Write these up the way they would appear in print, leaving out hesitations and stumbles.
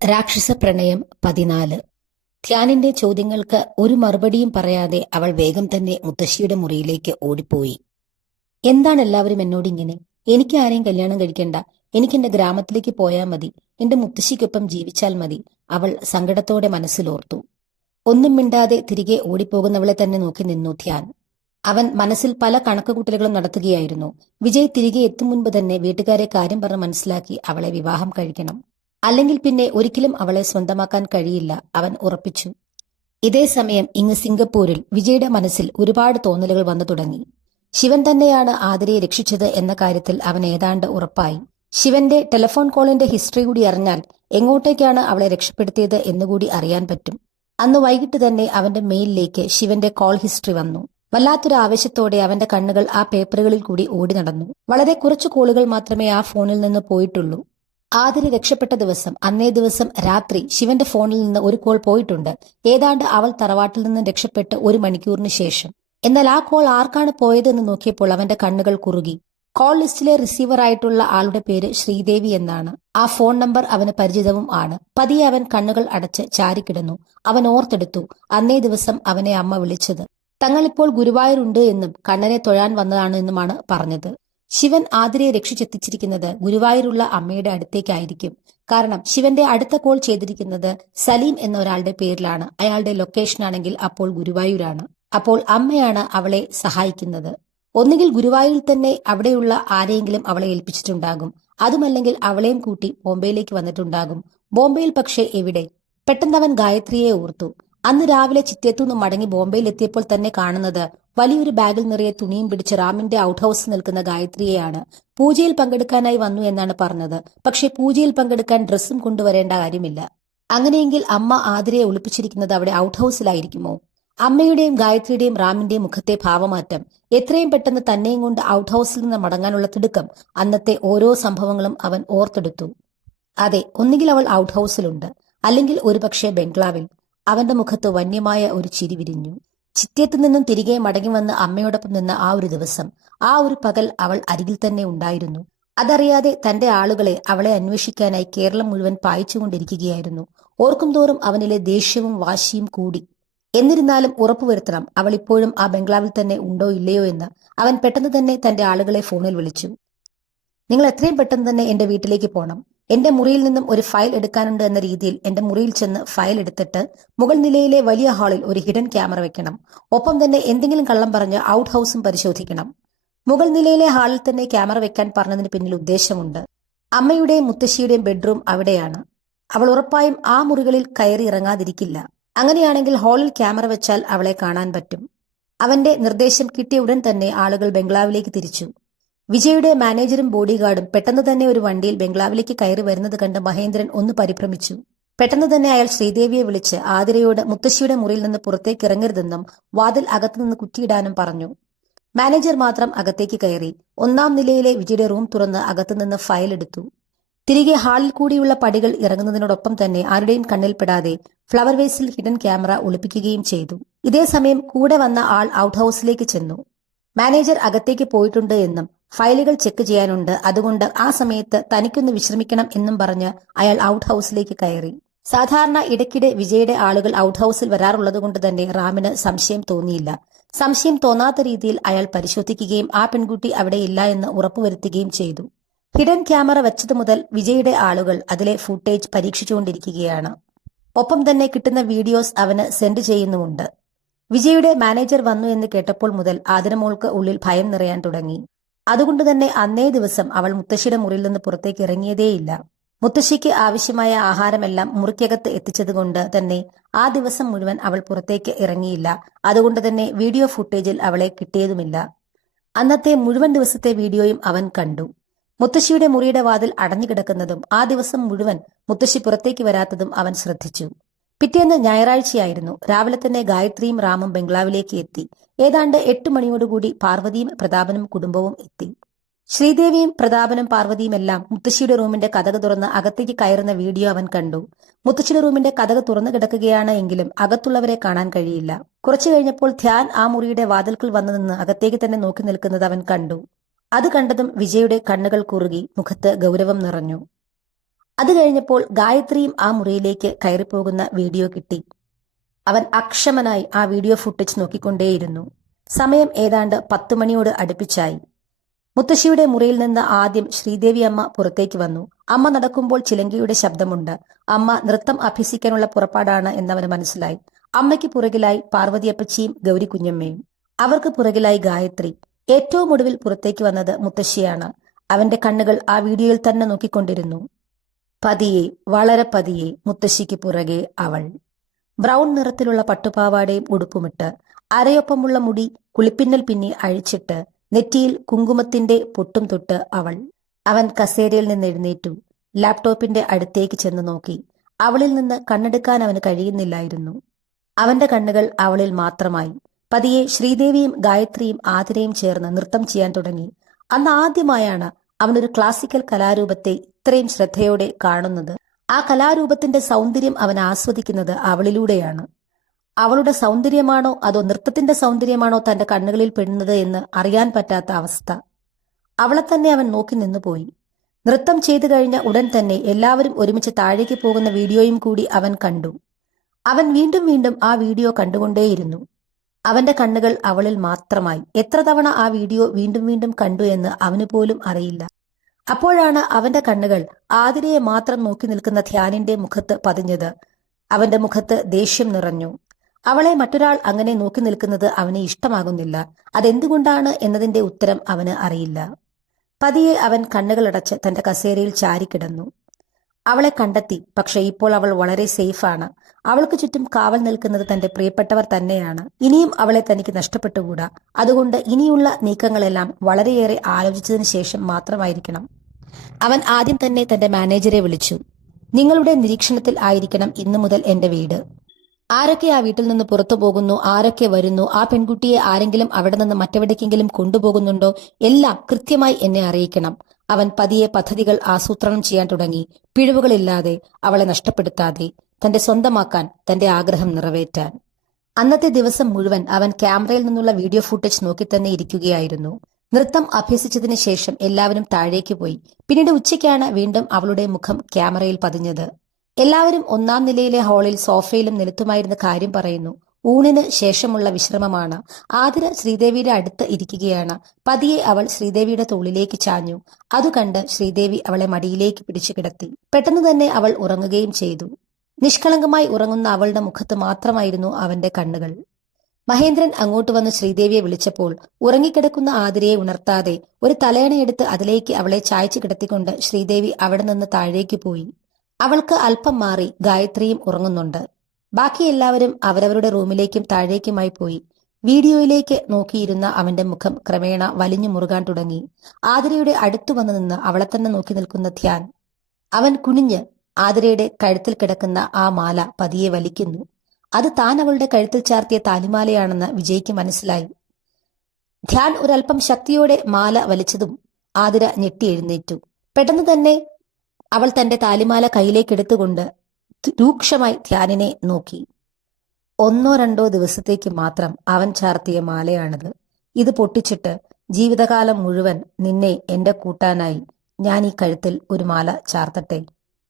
രാക്ഷസ പ്രണയം 14. ധ്യാനിന്റെ ചോദ്യങ്ങൾക്ക് ഒരു മറുപടിയും പറയാതെ അവൾ വേഗം തന്നെ മുത്തശ്ശിയുടെ മുറിയിലേക്ക് ഓടിപ്പോയി. എന്താണ് എല്ലാവരും എന്നോട് ഇങ്ങനെ? എനിക്ക് ആരെയും കല്യാണം കഴിക്കണ്ട. എനിക്ക് എന്റെ ഗ്രാമത്തിലേക്ക് പോയാൽ മതി. എന്റെ മുത്തശ്ശിക്കൊപ്പം ജീവിച്ചാൽ മതി. അവൾ സങ്കടത്തോടെ മനസ്സിലോർത്തു. ഒന്നും മിണ്ടാതെ തിരികെ ഓടിപ്പോകുന്നവളെ തന്നെ നോക്കി നിന്നു ധ്യാൻ. അവൻ മനസ്സിൽ പല കണക്കുകൂട്ടലുകളും നടത്തുകയായിരുന്നു. വിജയ് തിരികെ എത്തും മുൻപ് തന്നെ വീട്ടുകാരെ കാര്യം പറഞ്ഞ് മനസ്സിലാക്കി അവളെ വിവാഹം കഴിക്കണം. അല്ലെങ്കിൽ പിന്നെ ഒരിക്കലും അവളെ സ്വന്തമാക്കാൻ കഴിയില്ല, അവൻ ഉറപ്പിച്ചു. ഇതേ സമയം ഇങ്ങ് സിംഗപ്പൂരിൽ വിജയുടെ മനസ്സിൽ ഒരുപാട് തോന്നലുകൾ വന്നു തുടങ്ങി. ശിവൻ തന്നെയാണ് ആതിരയെ രക്ഷിച്ചത് എന്ന കാര്യത്തിൽ അവൻ ഏതാണ്ട് ഉറപ്പായി. ശിവന്റെ ടെലിഫോൺ കോളിന്റെ ഹിസ്റ്ററി കൂടി അറിഞ്ഞാൽ എങ്ങോട്ടേക്കാണ് അവളെ രക്ഷപ്പെടുത്തിയത് എന്നുകൂടി അറിയാൻ പറ്റും. അന്ന് വൈകിട്ട് തന്നെ അവന്റെ മെയിലിലേക്ക് ശിവന്റെ കോൾ ഹിസ്റ്ററി വന്നു. വല്ലാത്തൊരു ആവേശത്തോടെ അവന്റെ കണ്ണുകൾ ആ പേപ്പറുകളിൽ കൂടി ഓടി നടന്നു. വളരെ കുറച്ചു കോളുകൾ മാത്രമേ ആ ഫോണിൽ നിന്ന് പോയിട്ടുള്ളൂ. ആതിര രക്ഷപ്പെട്ട ദിവസം, അന്നേ ദിവസം രാത്രി ശിവന്റെ ഫോണിൽ നിന്ന് ഒരു കോൾ പോയിട്ടുണ്ട്. ഏതാണ്ട് അവൾ തറവാട്ടിൽ നിന്ന് രക്ഷപ്പെട്ട് 1 മണിക്കൂറിന് ശേഷം. എന്നാൽ ആ കോൾ ആർക്കാണ് പോയതെന്ന് നോക്കിയപ്പോൾ അവന്റെ കണ്ണുകൾ കുറുകി. കോൾ ലിസ്റ്റിലെ റിസീവർ ആയിട്ടുള്ള ആളുടെ പേര് ശ്രീദേവി എന്നാണ്. ആ ഫോൺ നമ്പർ അവന് പരിചിതവും ആണ്. പതിയെ അവൻ കണ്ണുകൾ അടച്ച് ചാരിക്കിടന്നു. അവൻ ഓർത്തെടുത്തു, അന്നേ ദിവസം അവനെ അമ്മ വിളിച്ചത്. തങ്ങളിപ്പോൾ ഗുരുവായൂരുണ്ട് എന്നും കണ്ണനെ തൊഴാൻ വന്നതാണ് എന്നുമാണ് പറഞ്ഞത്. ശിവൻ ആതിരയെ രക്ഷിച്ചെത്തിച്ചിരിക്കുന്നത് ഗുരുവായൂരുള്ള അമ്മയുടെ അടുത്തേക്കായിരിക്കും. കാരണം ശിവന്റെ അടുത്ത കോൾ ചെയ്തിരിക്കുന്നത് സലീം എന്ന ഒരാളുടെ പേരിലാണ്. അയാളുടെ ലൊക്കേഷൻ ആണെങ്കിൽ അപ്പോൾ ഗുരുവായൂരാണ്. അപ്പോൾ അമ്മയാണ് അവളെ സഹായിക്കുന്നത്. ഒന്നുകിൽ ഗുരുവായൂരിൽ തന്നെ അവിടെയുള്ള ആരെയെങ്കിലും അവളെ ഏൽപ്പിച്ചിട്ടുണ്ടാകും. അതുമല്ലെങ്കിൽ അവളെയും കൂട്ടി ബോംബെയിലേക്ക് വന്നിട്ടുണ്ടാകും. ബോംബെയിൽ പക്ഷേ എവിടെ? പെട്ടെന്നവൻ ഗായത്രിയെ ഓർത്തു. അന്ന് രാവിലെ ചിറ്റേത്തുനിന്ന് മടങ്ങി ബോംബെയിൽ എത്തിയപ്പോൾ തന്നെ കാണുന്നത് വലിയൊരു ബാഗിൽ നിറയെ തുണിയും പിടിച്ച് റാമിന്റെ ഔട്ട് ഹൌസിൽ നിൽക്കുന്ന ഗായത്രിയെയാണ്. പൂജയിൽ പങ്കെടുക്കാനായി വന്നു എന്നാണ് പറഞ്ഞത്. പക്ഷെ പൂജയിൽ പങ്കെടുക്കാൻ ഡ്രസ്സും കൊണ്ടുവരേണ്ട കാര്യമില്ല. അങ്ങനെയെങ്കിൽ അമ്മ ആതിരയെ ഒളിപ്പിച്ചിരിക്കുന്നത് അവിടെ ഔട്ട് ഹൌസിലായിരിക്കുമോ? അമ്മയുടെയും ഗായത്രിയുടെയും റാമിന്റെയും മുഖത്തെ ഭാവമാറ്റം, എത്രയും പെട്ടെന്ന് തന്നെയും കൊണ്ട് ഔട്ട് ഹൌസിൽ നിന്ന് മടങ്ങാനുള്ള തിടുക്കം, അന്നത്തെ ഓരോ സംഭവങ്ങളും അവൻ ഓർത്തെടുത്തു. അതെ, ഒന്നുകിൽ അവൾ ഔട്ട് ഹൌസിലുണ്ട്, അല്ലെങ്കിൽ ഒരുപക്ഷെ ബംഗ്ലാവിൽ. അവന്റെ മുഖത്ത് വന്യമായ ഒരു ചിരി വിരിഞ്ഞു. ചിറ്റയത്തു നിന്നും തിരികെ മടങ്ങി വന്ന് അമ്മയോടൊപ്പം നിന്ന ആ ഒരു ദിവസം, ആ ഒരു പകൽ അവൾ അരികിൽ തന്നെ ഉണ്ടായിരുന്നു. അതറിയാതെ തന്റെ ആളുകളെ അവളെ അന്വേഷിക്കാനായി കേരളം മുഴുവൻ പായിച്ചുകൊണ്ടിരിക്കുകയായിരുന്നു. ഓർക്കും തോറും അവനിലെ ദേഷ്യവും വാശിയും കൂടി. എന്നിരുന്നാലും ഉറപ്പുവരുത്തണം അവൾ ഇപ്പോഴും ആ ബംഗ്ലാവിൽ തന്നെ ഉണ്ടോ ഇല്ലയോ എന്ന്. അവൻ പെട്ടെന്ന് തന്നെ തന്റെ ആളുകളെ ഫോണിൽ വിളിച്ചു. നിങ്ങൾ എത്രയും പെട്ടെന്ന് തന്നെ എന്റെ വീട്ടിലേക്ക് പോകണം. എന്റെ മുറിയിൽ നിന്നും ഒരു ഫയൽ എടുക്കാനുണ്ട് എന്ന രീതിയിൽ എന്റെ മുറിയിൽ ചെന്ന് ഫയൽ എടുത്തിട്ട് മുകൾ നിലയിലെ വലിയ ഹാളിൽ ഒരു ഹിഡൻ ക്യാമറ വെക്കണം. ഒപ്പം തന്നെ എന്തെങ്കിലും കള്ളം പറഞ്ഞ് ഔട്ട് ഹൌസും പരിശോധിക്കണം. മുകൾ നിലയിലെ ഹാളിൽ തന്നെ ക്യാമറ വെക്കാൻ പറഞ്ഞതിന് പിന്നിൽ ഉദ്ദേശമുണ്ട്. അമ്മയുടെയും മുത്തശ്ശിയുടെയും ബെഡ്റൂം അവിടെയാണ്. അവൾ ഉറപ്പായും ആ മുറികളിൽ കയറി ഇറങ്ങാതിരിക്കില്ല. അങ്ങനെയാണെങ്കിൽ ഹാളിൽ ക്യാമറ വെച്ചാൽ അവളെ കാണാൻ പറ്റും. അവന്റെ നിർദ്ദേശം കിട്ടിയ ഉടൻ തന്നെ ആളുകൾ ബംഗ്ലാവിലേക്ക് തിരിച്ചു. വിജയുടെ മാനേജരും ബോഡിഗാർഡും പെട്ടെന്ന് തന്നെ ഒരു വണ്ടിയിൽ ബംഗ്ലാവിലേക്ക് കയറി വരുന്നത് കണ്ട് മഹേന്ദ്രൻ ഒന്ന് പരിഭ്രമിച്ചു. പെട്ടെന്ന് തന്നെ അയാൾ ശ്രീദേവിയെ വിളിച്ച് ആതിരയോട് മുത്തശ്ശിയുടെ മുറിയിൽ നിന്ന് പുറത്തേക്ക് ഇറങ്ങരുതെന്നും വാതിൽ അകത്തുനിന്ന് കുറ്റിയിടാനും പറഞ്ഞു. മാനേജർ മാത്രം അകത്തേക്ക് കയറി 1-ാം നിലയിലെ വിജയുടെ റൂം തുറന്ന് അകത്തുനിന്ന് ഫയൽ എടുത്തു. തിരികെ ഹാളിൽ കൂടിയുള്ള പടികൾ ഇറങ്ങുന്നതിനോടൊപ്പം തന്നെ ആരുടെയും കണ്ണിൽപ്പെടാതെ ഫ്ലവർ വേസിൽ ഹിഡൻ ക്യാമറ ഒളിപ്പിക്കുകയും ചെയ്തു. ഇതേ സമയം കൂടെ വന്ന ആൾ ഔട്ട് ഹൌസിലേക്ക് ചെന്നു. മാനേജർ അകത്തേക്ക് പോയിട്ടുണ്ട് എന്നും ഫയലുകൾ ചെക്ക് ചെയ്യാനുണ്ട്, അതുകൊണ്ട് ആ സമയത്ത് തനിക്കൊന്ന് വിശ്രമിക്കണം എന്നും പറഞ്ഞ് അയാൾ ഔട്ട് ഹൌസിലേക്ക് കയറി. സാധാരണ ഇടയ്ക്കിടെ വിജയുടെ ആളുകൾ ഔട്ട് ഹൌസിൽ വരാറുള്ളതുകൊണ്ട് തന്നെ റാമിന് സംശയം തോന്നിയില്ല. സംശയം തോന്നാത്ത രീതിയിൽ അയാൾ പരിശോധിക്കുകയും ആ പെൺകുട്ടി അവിടെ ഇല്ല എന്ന് ഉറപ്പുവരുത്തുകയും ചെയ്തു. ഹിഡൻ ക്യാമറ വെച്ചതു മുതൽ വിജയുടെ ആളുകൾ അതിലെ ഫുട്ടേജ് പരീക്ഷിച്ചുകൊണ്ടിരിക്കുകയാണ്. ഒപ്പം തന്നെ കിട്ടുന്ന വീഡിയോസ് അവന് സെൻഡ് ചെയ്യുന്നുമുണ്ട്. വിജയുടെ മാനേജർ വന്നു എന്ന് കേട്ടപ്പോൾ മുതൽ ആതിരമോൾക്ക് ഉള്ളിൽ ഭയം നിറയാൻ തുടങ്ങി. അതുകൊണ്ട് തന്നെ അന്നേ ദിവസം അവൾ മുത്തശ്ശിയുടെ മുറിയിൽ നിന്ന് പുറത്തേക്ക് ഇറങ്ങിയതേയില്ല. മുത്തശ്ശിക്ക് ആവശ്യമായ ആഹാരമെല്ലാം മുറിക്കകത്ത് എത്തിച്ചതുകൊണ്ട് തന്നെ ആ ദിവസം മുഴുവൻ അവൾ പുറത്തേക്ക് ഇറങ്ങിയില്ല. അതുകൊണ്ട് തന്നെ വീഡിയോ ഫുട്ടേജിൽ അവളെ കിട്ടിയതുമില്ല. അന്നത്തെ മുഴുവൻ ദിവസത്തെ വീഡിയോയും അവൻ കണ്ടു. മുത്തശ്ശിയുടെ മുറിയുടെ വാതിൽ അടഞ്ഞു കിടക്കുന്നതും ആ ദിവസം മുഴുവൻ മുത്തശ്ശി പുറത്തേക്ക് വരാത്തതും അവൻ ശ്രദ്ധിച്ചു. പിറ്റേന്ന് ഞായറാഴ്ചയായിരുന്നു. രാവിലെ തന്നെ ഗായത്രിയും റാമും ബംഗ്ലാവിലേക്ക് എത്തി. ഏതാണ്ട് 8 മണിയോടുകൂടി പാർവതിയും പ്രതാപനും കുടുംബവും എത്തി. ശ്രീദേവിയും പ്രതാപനും പാർവതിയും എല്ലാം മുത്തശ്ശിയുടെ റൂമിന്റെ കതക് തുറന്ന് അകത്തേക്ക് കയറുന്ന വീഡിയോ അവൻ കണ്ടു. മുത്തശ്ശിയുടെ റൂമിന്റെ കതക് തുറന്നു കിടക്കുകയാണ് എങ്കിലും അകത്തുള്ളവരെ കാണാൻ കഴിയില്ല. കുറച്ചു കഴിഞ്ഞപ്പോൾ ധ്യാൻ ആ മുറിയുടെ വാതിൽക്കൽ വന്നു നിന്ന് അകത്തേക്ക് തന്നെ നോക്കി നിൽക്കുന്നത് അവൻ കണ്ടു. അത് കണ്ടതും വിജയുടെ കണ്ണുകൾ കുറുകി, മുഖത്ത് ഗൗരവം നിറഞ്ഞു. അത് കഴിഞ്ഞപ്പോൾ ഗായത്രിയും ആ മുറിയിലേക്ക് കയറിപ്പോകുന്ന വീഡിയോ കിട്ടി. അവൻ അക്ഷമനായി ആ വീഡിയോ ഫുട്ടേജ് നോക്കിക്കൊണ്ടേയിരുന്നു. സമയം ഏതാണ്ട് 10 മണിയോട് അടുപ്പിച്ചായി. മുത്തശ്ശിയുടെ മുറിയിൽ നിന്ന് ആദ്യം ശ്രീദേവി അമ്മ പുറത്തേക്ക് വന്നു. അമ്മ നടക്കുമ്പോൾ ചിലങ്കയുടെ ശബ്ദമുണ്ട്. അമ്മ നൃത്തം അഭ്യസിക്കാനുള്ള പുറപ്പാടാണ് എന്നവന് മനസ്സിലായി. അമ്മയ്ക്ക് പുറകിലായി പാർവതിയപ്പച്ചിയും ഗൗരി കുഞ്ഞമ്മയും, അവർക്ക് പുറകിലായി ഗായത്രി. ഏറ്റവും ഒടുവിൽ പുറത്തേക്ക് വന്നത് മുത്തശ്ശിയാണ്. അവന്റെ കണ്ണുകൾ ആ വീഡിയോയിൽ തന്നെ നോക്കിക്കൊണ്ടിരുന്നു. പതിയെ, വളരെ പതിയെ മുത്തശ്ശിക്ക് പുറകെ അവൾ. ബ്രൗൺ നിറത്തിലുള്ള പട്ടുപാവാടയും ഉടുപ്പുമിട്ട്, അരയൊപ്പമുള്ള മുടി കുളിപ്പിന്നൽ പിന്നി അഴിച്ചിട്ട്, നെറ്റിയിൽ കുങ്കുമത്തിന്റെ പൊട്ടും തൊട്ട് അവൾ. അവൻ കസേരയിൽ നിന്ന് എഴുന്നേറ്റു. ലാപ്ടോപ്പിന്റെ അടുത്തേക്ക് ചെന്ന് നോക്കി. അവളിൽ നിന്ന് കണ്ണെടുക്കാൻ അവന് കഴിയുന്നില്ലായിരുന്നു. അവന്റെ കണ്ണുകൾ അവളിൽ മാത്രമായി. പതിയെ ശ്രീദേവിയും ഗായത്രിയും ആതിരയും ചേർന്ന് നൃത്തം ചെയ്യാൻ തുടങ്ങി. അന്ന് ആദ്യമായാണ് അവനൊരു ക്ലാസിക്കൽ കലാരൂപത്തെ ഇത്രയും ശ്രദ്ധയോടെ കാണുന്നത്. ആ കലാരൂപത്തിന്റെ സൗന്ദര്യം അവൻ ആസ്വദിക്കുന്നത് അവളിലൂടെയാണ്. അവളുടെ സൗന്ദര്യമാണോ അതോ നൃത്തത്തിന്റെ സൗന്ദര്യമാണോ തന്റെ കണ്ണുകളിൽ പെടുന്നത് എന്ന് അറിയാൻ പറ്റാത്ത അവസ്ഥ. അവളെ തന്നെ അവൻ നോക്കി നിന്നുപോയി. നൃത്തം ചെയ്തു കഴിഞ്ഞ ഉടൻ തന്നെ എല്ലാവരും ഒരുമിച്ച് താഴേക്ക് പോകുന്ന വീഡിയോയും കൂടി അവൻ കണ്ടു. അവൻ വീണ്ടും വീണ്ടും ആ വീഡിയോ കണ്ടുകൊണ്ടേയിരുന്നു. അവന്റെ കണ്ണുകൾ അവളിൽ മാത്രമായി. എത്ര തവണ ആ വീഡിയോ വീണ്ടും വീണ്ടും കണ്ടു എന്ന് അവന് പോലും അറിയില്ല. അപ്പോഴാണ് അവന്റെ കണ്ണുകൾ ആതിരയെ മാത്രം നോക്കി നിൽക്കുന്ന ധ്യാനിന്റെ മുഖത്ത് പതിഞ്ഞത്. അവന്റെ മുഖത്ത് ദേഷ്യം നിറഞ്ഞു. അവളെ മറ്റൊരാൾ അങ്ങനെ നോക്കി നിൽക്കുന്നത് അവന് ഇഷ്ടമാകുന്നില്ല. അതെന്തുകൊണ്ടാണ് എന്നതിന്റെ ഉത്തരം അവന് അറിയില്ല. പതിയെ അവൻ കണ്ണുകളടച്ച് തന്റെ കസേരയിൽ ചാരിക്കിടന്നു. അവളെ കണ്ടെത്തി. പക്ഷെ ഇപ്പോൾ അവൾ വളരെ സേഫാണ്. അവൾക്ക് ചുറ്റും കാവൽ നിൽക്കുന്നത് തന്റെ പ്രിയപ്പെട്ടവർ തന്നെയാണ്. ഇനിയും അവളെ തനിക്ക് നഷ്ടപ്പെട്ടുകൂടാ. അതുകൊണ്ട് ഇനിയുള്ള നീക്കങ്ങളെല്ലാം വളരെയേറെ ആലോചിച്ചതിന് ശേഷം മാത്രമായിരിക്കണം. അവൻ ആദ്യം തന്നെ തന്റെ മാനേജരെ വിളിച്ചു. നിങ്ങളുടെ നിരീക്ഷണത്തിൽ ആയിരിക്കണം ഇന്നു മുതൽ എന്റെ വീട്. ആരൊക്കെ ആ വീട്ടിൽ നിന്ന് പുറത്തു പോകുന്നു, ആരൊക്കെ വരുന്നു, ആ പെൺകുട്ടിയെ ആരെങ്കിലും അവിടെ നിന്ന് മറ്റെവിടേക്കെങ്കിലും കൊണ്ടുപോകുന്നുണ്ടോ, എല്ലാം കൃത്യമായി എന്നെ അറിയിക്കണം. അവൻ പതിയെ പദ്ധതികൾ ആസൂത്രണം ചെയ്യാൻ തുടങ്ങി. പിഴവുകളില്ലാതെ, അവളെ നഷ്ടപ്പെടുത്താതെ, തന്റെ സ്വന്തമാക്കാൻ, തന്റെ ആഗ്രഹം നിറവേറ്റാൻ. അന്നത്തെ ദിവസം മുഴുവൻ അവൻ ക്യാമറയിൽ നിന്നുള്ള വീഡിയോ ഫുട്ടേജ് നോക്കി തന്നെ ഇരിക്കുകയായിരുന്നു. നൃത്തം അഭ്യസിച്ചതിന് ശേഷം എല്ലാവരും താഴേക്ക് പോയി. പിന്നീട് ഉച്ചയ്ക്കാണ് വീണ്ടും അവളുടെ മുഖം ക്യാമറയിൽ പതിഞ്ഞത്. എല്ലാവരും 1-ാം നിലയിലെ ഹാളിൽ സോഫയിലും നിലത്തുമായിരുന്ന കാര്യം പറയുന്നു. ഊണിന് ശേഷമുള്ള വിശ്രമമാണ്. ആതിര ശ്രീദേവിയുടെ അടുത്ത് ഇരിക്കുകയാണ്. പതിയെ അവൾ ശ്രീദേവിയുടെ തോളിലേക്ക് ചാഞ്ഞു. അതു കണ്ട് ശ്രീദേവി അവളെ മടിയിലേക്ക് പിടിച്ചു കിടത്തി. പെട്ടെന്ന് തന്നെ അവൾ ഉറങ്ങുകയും ചെയ്തു. നിഷ്കളങ്കമായി ഉറങ്ങുന്ന അവളുടെ മുഖത്ത് മാത്രമായിരുന്നു അവന്റെ കണ്ണുകൾ. മഹേന്ദ്രൻ അങ്ങോട്ട് വന്ന് ശ്രീദേവിയെ വിളിച്ചപ്പോൾ ഉറങ്ങിക്കിടക്കുന്ന ആതിരയെ ഉണർത്താതെ ഒരു തലയണയെടുത്ത് അതിലേക്ക് അവളെ ചായച്ചു കിടത്തിക്കൊണ്ട് ശ്രീദേവി അവിടെ നിന്ന് താഴേക്ക് പോയി. അവൾക്ക് അല്പം മാറി ഗായത്രിയും ഉറങ്ങുന്നുണ്ട്. ബാക്കി എല്ലാവരും അവരവരുടെ റൂമിലേക്കും താഴേക്കുമായി പോയി. വീഡിയോയിലേക്ക് നോക്കിയിരുന്ന അവന്റെ മുഖം ക്രമേണ വലിഞ്ഞു മുറുകാൻ തുടങ്ങി. ആതിരയുടെ അടുത്തു വന്നു നിന്ന് അവളെ തന്നെ നോക്കി നിൽക്കുന്ന ധ്യാൻ. അവൻ കുനിഞ്ഞ് ആതിരയുടെ കഴുത്തിൽ കിടക്കുന്ന ആ മാല പതിയെ വലിക്കുന്നു. അത് താൻ അവളുടെ കഴുത്തിൽ ചാർത്തിയ താലിമാലയാണെന്ന് വിജയ്ക്ക് മനസ്സിലായി. ധ്യാൻ ഒരൽപ്പം ശക്തിയോടെ മാല വലിച്ചതും ആതിര ഞെട്ടി എഴുന്നേറ്റു. പെട്ടെന്ന് തന്നെ അവൾ തന്റെ താലിമാല കയ്യിലേക്കെടുത്തുകൊണ്ട് രൂക്ഷമായി ധ്യാനിനെ നോക്കി. 1-2 ദിവസത്തേക്ക് മാത്രം അവൻ ചാർത്തിയ മാലയാണിത്. ഇത് പൊട്ടിച്ചിട്ട് ജീവിതകാലം മുഴുവൻ നിന്നെ എന്റെ കൂട്ടാനായി ഞാൻ ഈ കഴുത്തിൽ ഒരു മാല ചാർത്തട്ടെ.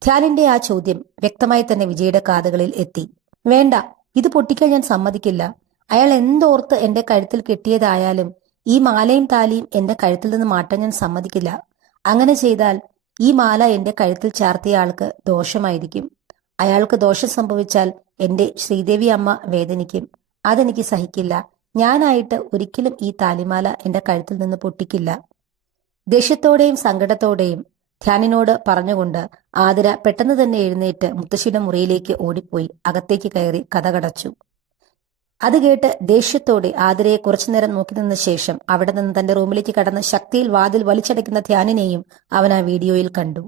ധ്യാനിന്റെ ആ ചോദ്യം വ്യക്തമായി തന്നെ വിജയുടെ കാതുകളിൽ എത്തി. വേണ്ട, ഇത് പൊട്ടിക്കാൻ ഞാൻ സമ്മതിക്കില്ല. അയാൾ എന്തോർത്ത് എന്റെ കഴുത്തിൽ കെട്ടിയതായാലും ഈ മാലയും താലിയും എന്റെ കഴുത്തിൽ നിന്ന് മാറ്റാൻ ഞാൻ സമ്മതിക്കില്ല. അങ്ങനെ ചെയ്താൽ ഈ മാല എന്റെ കഴുത്തിൽ ചാർത്തിയ ആൾക്ക് ദോഷമായിരിക്കും. അയാൾക്ക് ദോഷം സംഭവിച്ചാൽ എന്റെ ശ്രീദേവി അമ്മ വേദനിക്കും. അതെനിക്ക് സഹിക്കില്ല. ഞാനായിട്ട് ഒരിക്കലും ഈ താലിമാല എന്റെ കഴുത്തിൽ നിന്ന് പൊട്ടിക്കില്ല. ദേഷ്യത്തോടെയും സങ്കടത്തോടെയും ധ്യാനിനോട് പറഞ്ഞുകൊണ്ട് ആതിര പെട്ടെന്ന് തന്നെ എഴുന്നേറ്റ് മുത്തശ്ശിയുടെ മുറിയിലേക്ക് ഓടിപ്പോയി അകത്തേക്ക് കയറി കതകടച്ചു. അത് കേട്ട് ദേഷ്യത്തോടെ ആതിരയെ കുറച്ചുനേരം നോക്കി നിന്ന ശേഷം അവിടെ നിന്ന് തന്റെ റൂമിലേക്ക് കടന്ന് ശക്തിയിൽ വാതിൽ വലിച്ചടയ്ക്കുന്ന ധ്യാനിനെയും അവൻ ആ വീഡിയോയിൽ കണ്ടു.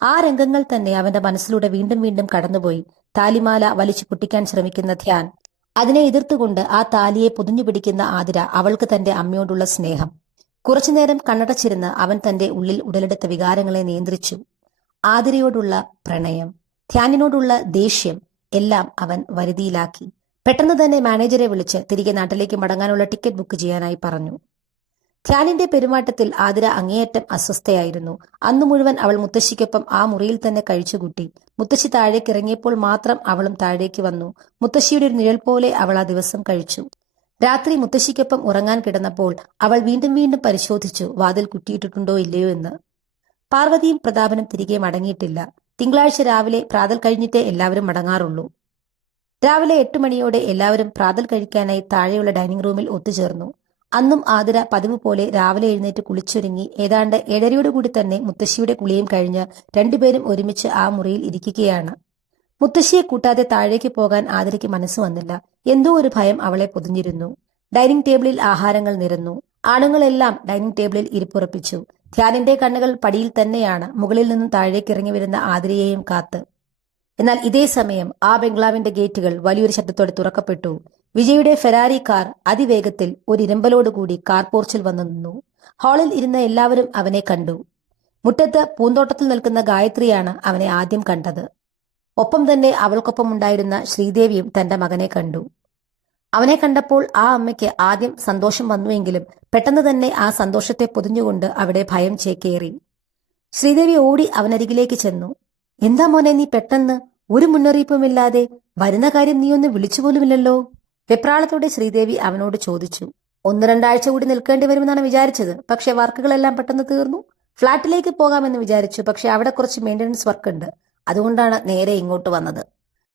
ആ രംഗങ്ങൾ തന്നെ അവന്റെ മനസ്സിലൂടെ വീണ്ടും വീണ്ടും കടന്നുപോയി. താലിമാല വലിച്ചു പൊട്ടിക്കാൻ ശ്രമിക്കുന്ന ധ്യാൻ, അതിനെ എതിർത്തുകൊണ്ട് ആ താലിയെ പൊതിഞ്ഞു പിടിക്കുന്ന ആതിര, അവൾക്ക് തന്റെ അമ്മയോടുള്ള സ്നേഹം. കുറച്ചുനേരം കണ്ണടച്ചിരുന്ന് അവൻ തന്റെ ഉള്ളിൽ ഉടലെടുത്ത വികാരങ്ങളെ നിയന്ത്രിച്ചു. ആതിരയോടുള്ള പ്രണയം, ധ്യാനിനോടുള്ള ദേഷ്യം എല്ലാം അവൻ വരുതിയിലാക്കി. പെട്ടെന്ന് തന്നെ മാനേജരെ വിളിച്ച് തിരികെ നാട്ടിലേക്ക് മടങ്ങാനുള്ള ടിക്കറ്റ് ബുക്ക് ചെയ്യാനായി പറഞ്ഞു. ധ്യാനിന്റെ പെരുമാറ്റത്തിൽ ആതിര അങ്ങേയറ്റം അസ്വസ്ഥയായിരുന്നു. അന്നു മുഴുവൻ അവൾ മുത്തശ്ശിക്കൊപ്പം ആ മുറിയിൽ തന്നെ കഴിച്ചുകൂട്ടി. മുത്തശ്ശി താഴേക്ക് ഇറങ്ങിയപ്പോൾ മാത്രം അവളും താഴേക്ക് വന്നു. മുത്തശ്ശിയുടെ ഒരു നിഴൽ പോലെ അവൾ ആ ദിവസം കഴിച്ചു. രാത്രി മുത്തശ്ശിക്കൊപ്പം ഉറങ്ങാൻ കിടന്നപ്പോൾ അവൾ വീണ്ടും വീണ്ടും പരിശോധിച്ചു വാതിൽ കുറ്റിയിട്ടിട്ടുണ്ടോ ഇല്ലയോ എന്ന്. പാർവതിയും പ്രതാപനും തിരികെ മടങ്ങിയിട്ടില്ല. തിങ്കളാഴ്ച രാവിലെ പ്രാതൽ കഴിഞ്ഞിട്ടേ എല്ലാവരും മടങ്ങാറുള്ളൂ. രാവിലെ 8 മണിയോടെ എല്ലാവരും പ്രാതൽ കഴിക്കാനായി താഴെയുള്ള ഡൈനിങ് റൂമിൽ ഒത്തുചേർന്നു. അന്നും ആതിര പതിവ് പോലെ രാവിലെ എഴുന്നേറ്റ് കുളിച്ചൊരുങ്ങി. ഏതാണ്ട് 7:30 കൂടി തന്നെ മുത്തശ്ശിയുടെ കുളിയും കഴിഞ്ഞ് രണ്ടുപേരും ഒരുമിച്ച് ആ മുറിയിൽ ഇരിക്കുകയാണ്. മുത്തശ്ശിയെ കൂട്ടാതെ താഴേക്ക് പോകാൻ ആതിരയ്ക്ക് മനസ്സ് വന്നില്ല. എന്തോ ഒരു ഭയം അവളെ പൊതിഞ്ഞിരുന്നു. ഡൈനിങ് ടേബിളിൽ ആഹാരങ്ങൾ നിരന്നു. ആണുങ്ങളെല്ലാം ഡൈനിങ് ടേബിളിൽ ഇരിപ്പുറപ്പിച്ചു. ധ്യാനിന്റെ കണ്ണുകൾ പടിയിൽ തന്നെയാണ്, മുകളിൽ നിന്നും താഴേക്ക് ഇറങ്ങി വരുന്ന ആതിരയെയും കാത്ത്. എന്നാൽ ഇതേ സമയം ആ ബംഗ്ലാവിന്റെ ഗേറ്റുകൾ വലിയൊരു ശബ്ദത്തോടെ തുറക്കപ്പെട്ടു. വിജയുടെ ഫെരാരി കാർ അതിവേഗത്തിൽ ഒരു ഇരമ്പലോടുകൂടി കാർ പോർച്ചിൽ വന്നു നിന്നു. ഹാളിൽ ഇരുന്ന എല്ലാവരും അവനെ കണ്ടു. മുറ്റത്ത് പൂന്തോട്ടത്തിൽ നിൽക്കുന്ന ഗായത്രിയാണ് അവനെ ആദ്യം കണ്ടത്. ഒപ്പം തന്നെ അവൾക്കൊപ്പമുണ്ടായിരുന്ന ശ്രീദേവിയും തന്റെ മകനെ കണ്ടു. അവനെ കണ്ടപ്പോൾ ആ അമ്മയ്ക്ക് ആദ്യം സന്തോഷം വന്നുവെങ്കിലും പെട്ടെന്ന് തന്നെ ആ സന്തോഷത്തെ പൊതിഞ്ഞുകൊണ്ട് അവിടെ ഭയം ചേക്കേറി. ശ്രീദേവി ഓടി അവനരികിലേക്ക് ചെന്നു. എന്താ മോനെ നീ പെട്ടെന്ന്? ഒരു മുന്നറിയിപ്പുമില്ലാതെ വരുന്ന കാര്യം നീ ഒന്ന് വിളിച്ചുപോലുമില്ലല്ലോ. വെപ്രാളത്തോടെ ശ്രീദേവി അവനോട് ചോദിച്ചു. 1-2 ആഴ്ച കൂടി നിൽക്കേണ്ടി വരുമെന്നാണ് വിചാരിച്ചത്. പക്ഷെ വർക്കുകളെല്ലാം പെട്ടെന്ന് തീർന്നു. ഫ്ളാറ്റിലേക്ക് പോകാമെന്ന് വിചാരിച്ചു. പക്ഷെ അവിടെ കുറച്ച് മെയിൻ്റനൻസ് വർക്ക് ഉണ്ട്. അതുകൊണ്ടാണ് നേരെ ഇങ്ങോട്ട് വന്നത്.